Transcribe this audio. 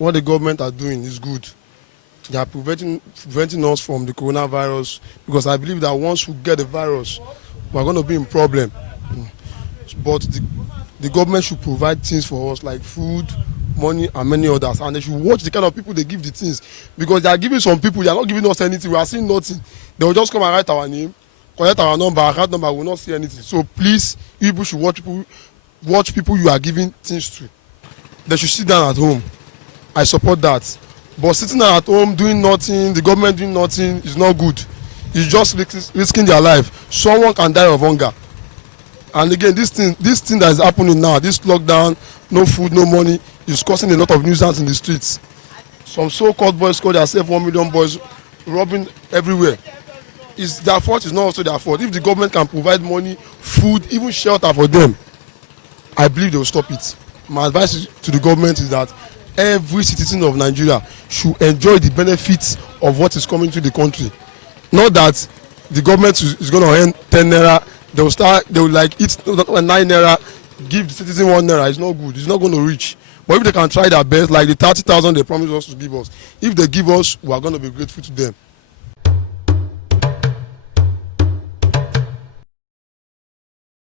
what the government are doing is good. They are preventing us from the coronavirus, because I believe that once we get the virus, we are going to be in problem. But the government should provide things for us like food, money, and many others, and they should watch the kind of people they give the things, because they are giving some people, they are not giving us anything. We are seeing nothing. They will just come and write our name, collect our number, account number. We will not see anything. So please, people should watch people you are giving things to. They should sit down at home. I support that. But sitting down at home doing nothing, the government doing nothing, is not good. It's just risking their life. Someone can die of hunger. And again, this thing that is happening now, this lockdown, no food, no money, is causing a lot of nuisance in the streets. Some so-called boys call themselves 1 million boys, robbing everywhere. It's their fault, it's not also their fault. If the government can provide money, food, even shelter for them, I believe they will stop it. My advice to the government is that every citizen of Nigeria should enjoy the benefits of what is coming to the country. Not that the government is going to earn 10 naira, they will like eat 9 naira, give the citizen 1 naira. It's not good. It's not going to reach. But if they can try their best, like the 30,000 they promised us to give us, if they give us, we are going to be grateful to them.